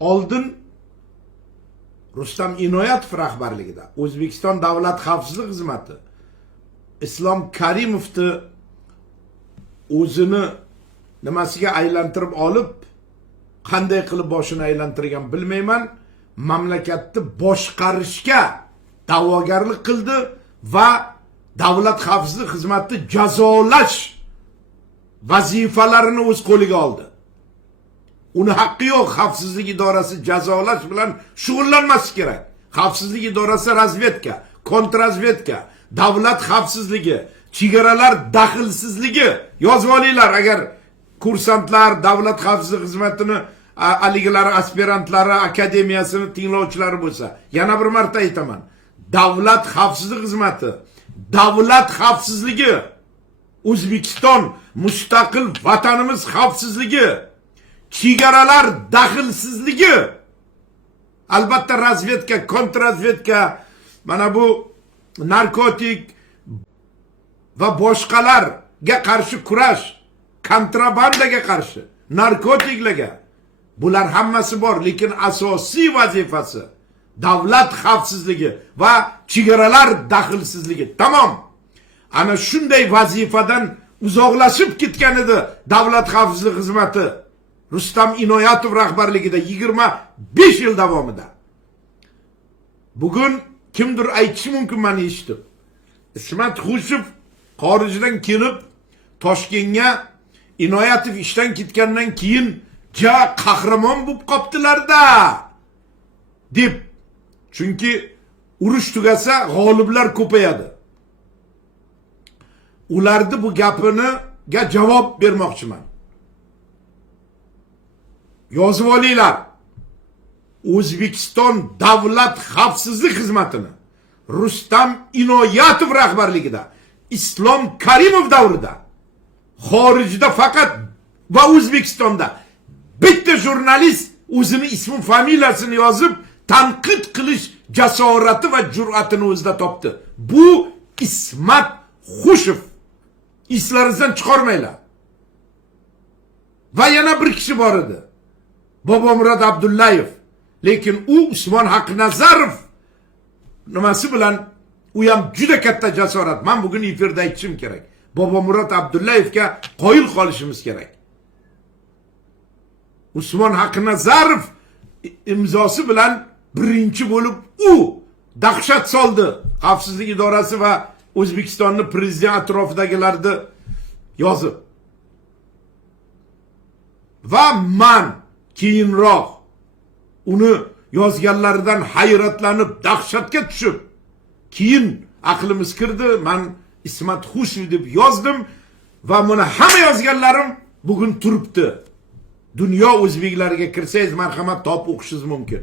oldin Rustam Inoyatov rahbarligida O'zbekiston Davlat xavfsizlik xizmati Islom Karimovni o'zini nimasiga aylantirib olib, qanday qilib boshini aylantirgan bilmayman, mamlakatni boshqarishga da'vogarlik qildi va davlat xavfsizlik xizmati jazolash vazifalarini o'z qo'liga oldi. Uni haqqi yo'q, xavfsizlik idorasi jazolash bilan shug'ullanmasi kerak. Xavfsizlik idorasi razvedka, kontrrazvedka, davlat xavfsizligi, chegaralar daxlsizligi yozib olinglar. Agar kursantlar, davlat xavfsizlik xizmatini aligilar, aspirantlari, akademiyasini tinglovchilari bo'lsa, yana bir marta aytaman. Davlat xavfsizlik xizmati, davlat xavfsizligi, O'zbekiston mustaqil vatanimiz xavfsizligi, chegaralar daxlsizligi, albatta razvedka, kontrrazvedka, mana bu narkotik va boshqalarga qarshi kurash, kontrabandaga qarshi, narkotiklarga, bular hammasi bor, lekin asosiy vazifasi davlat xavfsizligi va chegaralar daxlsizligi. Tamom. Ana shunday vazifadan uzoqlashib ketgan edi davlat xavfsizlik xizmati Rustam Inoyatov rahbarligida 25 yil davomida. Bugun kimdir aytishi mumkin, meni eshitib, Ismat Xushev xorijdan kelib Toshkentga Inoyatov ishdan ketgandan keyin ja qahramon bo'lib qoptilar-da deb. Chunki urush tugasa g'oliblar ko'payadi. Ularni bu gapiniga javob bermoqchiman. Yozib olinglar. O'zbekiston Davlat xavfsizlik xizmatini Rustam Inoyatov rahbarligida Islom Karimov davrida xorijda faqat va O'zbekistonda bitta jurnalist o'zini ismi familiyasini yozib tanqid qilish jasorati va jur'atini o'zida topdi. Bu Ismat Xushev. Eslaringizdan chiqarmanglar. Va yana bir kishi bor edi. Bobomurod Abdullayev. Lekin u Usmon Haqnazarov nimasi bilan u ham juda katta jasorat. Men bugun efirda aytishim kerak. Bobomurod Abdullayevga qoyil qolishimiz kerak. Usmon Haqnazarov imzosi bilan birinchi bo'lib u dahshat soldi. Xavfsizlik idorasi va O'zbekistonni prezident atrofidagilarni yozib. Va men keyinroq uni yozganlaridan hayratlanib, dahshatga tushib, keyin aqlimiz kirdi, men Ismat Xushev deb yozdim va buni hamma yozganlarim bugun turibdi. Dunyo o'zbeklariga kirsangiz marhamat topib o'qishingiz mumkin.